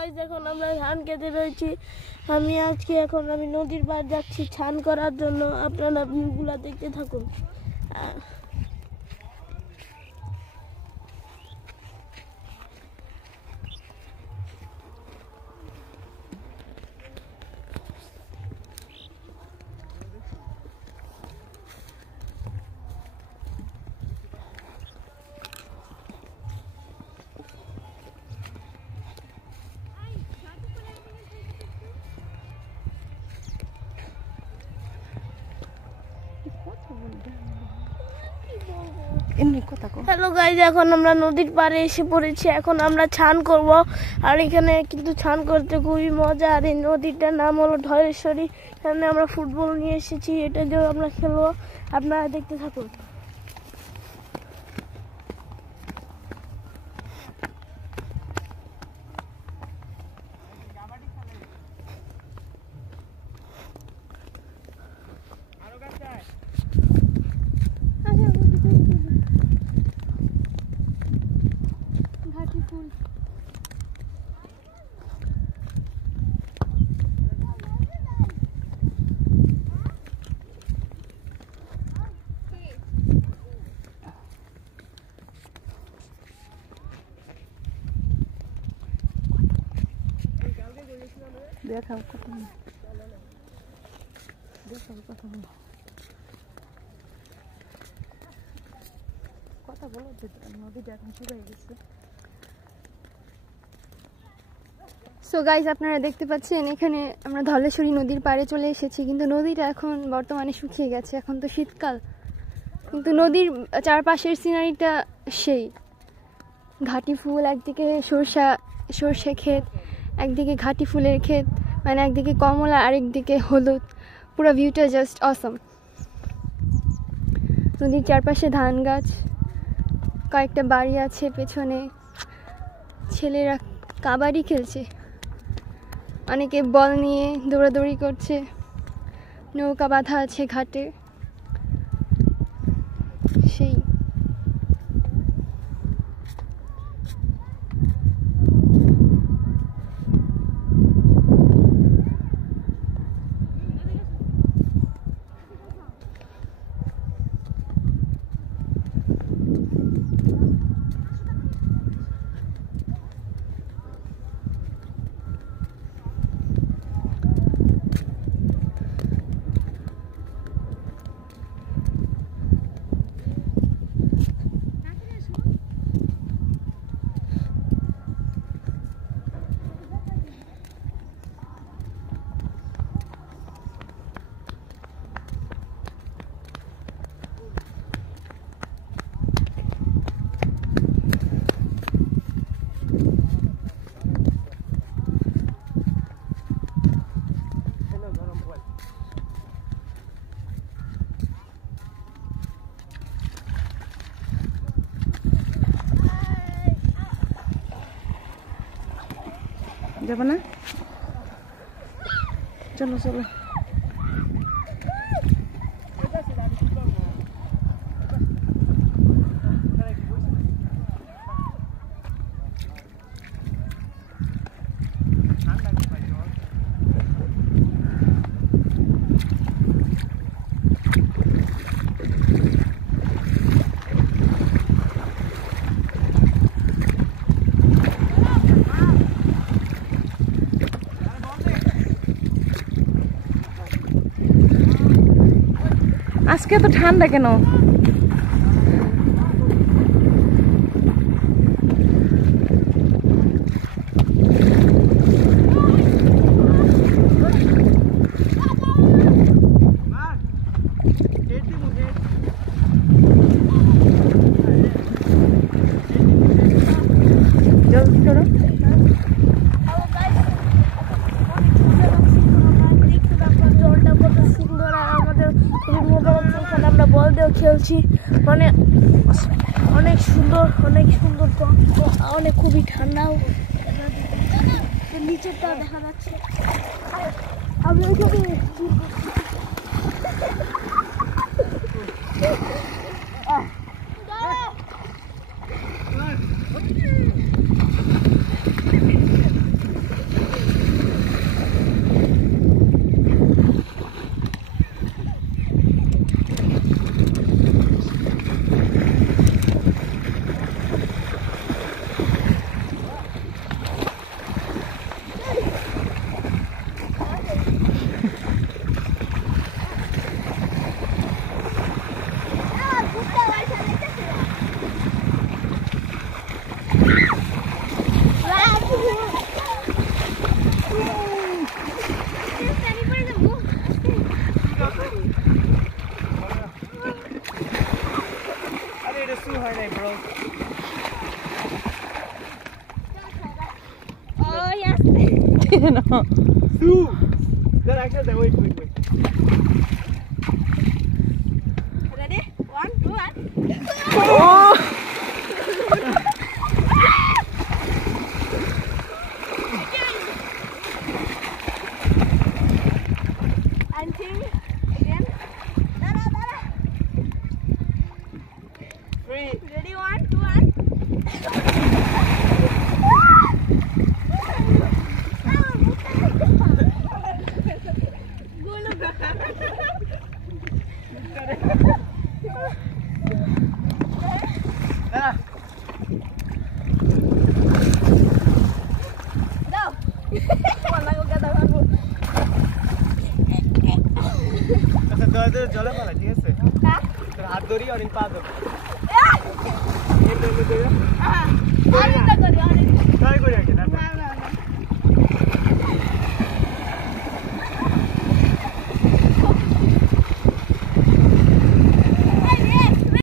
গাইস এখন আমরা ধান খেতে রয়েছি। আমি নদীর পাড় যাচ্ছি স্নান করার জন্য। আপনারা ভিউগুলো দেখতে থাকুন। হ্যালো গাইজ, এখন আমরা নদীর পাড়ে এসে পড়েছি। এখন আমরা স্নান করব। আর এখানে কিন্তু স্নান করতে খুবই মজা। আর এই নদীটার নাম হলো ধলেশ্বরী। এখানে আমরা ফুটবল নিয়ে এসেছি, এটা দিয়ে আমরা খেলবো। আপনারা দেখতে থাকুন। সো গাইজ, আপনারা দেখতে পাচ্ছেন এখানে আমরা ধলেশ্বরী নদীর পাড়ে চলে এসেছি। কিন্তু নদীটা এখন বর্তমানে শুকিয়ে গেছে, এখন তো শীতকাল। কিন্তু নদীর চারপাশের সিনারিটা সেই ঘাটি ফুল, একদিকে সর্ষে ক্ষেত, একদিকে ঘাটি ফুলের ক্ষেত, মানে একদিকে কমলা আরেকদিকে হলুদ। পুরো ভিউটা জাস্ট অসম। নদীর চারপাশে ধান গাছ, কয়েকটা বাড়ি আছে পেছনে। ছেলেরা কাবাডি খেলছে, অনেকে বল নিয়ে দৌড়াদৌড়ি করছে। নৌকা বাঁধা আছে ঘাটে, সেই যাবো না? চলো চলো। আজকে তো ঠান্ডা কেন? জলদি করো। আমরা বল দিয়েও খেলছি, মানে অনেক সুন্দর অনেক খুবই ঠান্ডাও। নিচেরটা দেখা যাচ্ছে। আমি ওইখানে ওই আসছে Two. Then actually, wait. Ready 1 2 1 and think again dara Three. ready 1 2 1 अच्छा जले वाला ठीक है हाथ धोरी और इन पा दो